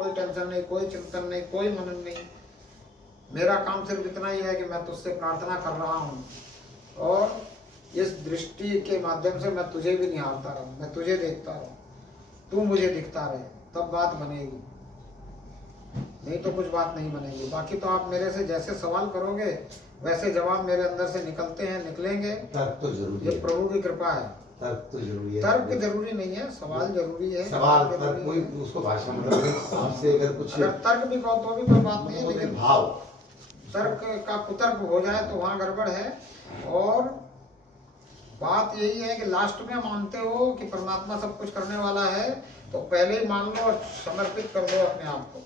कोई टेंशन नहीं, कोई चिंतन नहीं, कोई मनन नहीं। मेरा काम सिर्फ इतना ही है कि मैं तुझसे प्रार्थना कर रहा हूँ और इस दृष्टि के माध्यम से मैं तुझे भी निहारता रहूँ, मैं तुझे देखता रहूँ, तू मुझे दिखता रहे, तब बात बनेगी। नहीं तो कुछ बात नहीं बनेगी। बाकी तो आप मेरे से जैसे सवाल करोगे वैसे जवाब मेरे अंदर से निकलते हैं, निकलेंगे। तर्क तो जरूरी ये प्रभु की कृपा है। तर्क तो जरूरी है। तर्क जरूरी नहीं है, सवाल जरूरी है। सवाल तर्क कोई उसको भाषा मतलब आपसे अगर कुछ अगर तर्क भी कहो तो भी कोई बात नहीं है, लेकिन भाव तर्क का कुतर्क हो जाए तो वहाँ गड़बड़ है। और बात यही है कि लास्ट में मानते हो कि परमात्मा सब कुछ करने वाला है तो पहले ही मान लो और समर्पित कर दो अपने आप को,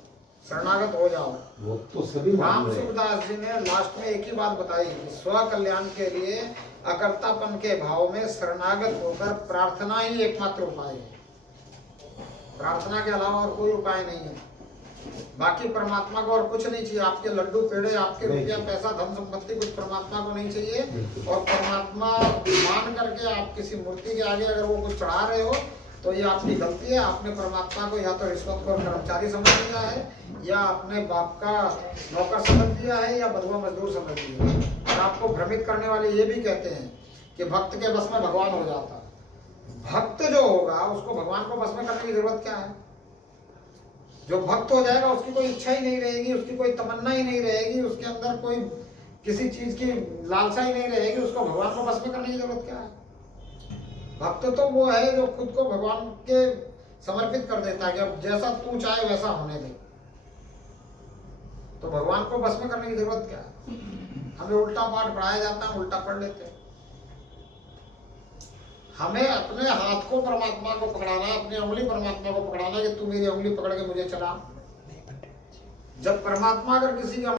शरणागत हो जाओ। वो तो सभी राम सूरदास जी ने लास्ट में एक ही बात बताई कि स्व कल्याण के लिए अकर्तापन के भाव में शरणागत होकर प्रार्थना ही एकमात्र उपाय है। प्रार्थना के अलावा और कोई उपाय नहीं है। बाकी परमात्मा को और कुछ नहीं चाहिए। आपके लड्डू पेड़े, आपके रुपया पैसा धन संपत्ति कुछ परमात्मा को नहीं चाहिए। और परमात्मा मान करके आप किसी मूर्ति के आगे अगर वो कुछ चढ़ा रहे हो तो ये आपकी गलती है। आपने परमात्मा को या तो रिश्वतखोर कर्मचारी समझ लिया है, या अपने बाप का नौकर समझ लिया है, या बधुआ मजदूर समझ लिया है। और आपको भ्रमित करने वाले ये भी कहते हैं कि भक्त के बस में भगवान हो जाता है। भक्त जो होगा उसको भगवान को बस में करने की जरूरत क्या है? जो भक्त हो जाएगा उसकी कोई इच्छा ही नहीं रहेगी, उसकी कोई तमन्ना ही नहीं रहेगी, उसके अंदर कोई किसी चीज की लालसा ही नहीं रहेगी, उसको भगवान को बस में करने की जरूरत क्या है? भक्त तो वो है जो खुद को भगवान के समर्पित कर देता है कि अब जैसा तू चाहे वैसा होने दे। तो भगवान को बस में करने की जरूरत क्या है? हमें उल्टा पाठ पढ़ाया जाता है, उल्टा पढ़ लेते हैं। हमें अपने हाथ को परमात्मा को पकड़ाना है, अपनी उंगली परमात्मा को पकड़ाना है कि तू मेरी उंगली पकड़ के मुझे चला। जब परमात्मा अगर किसी का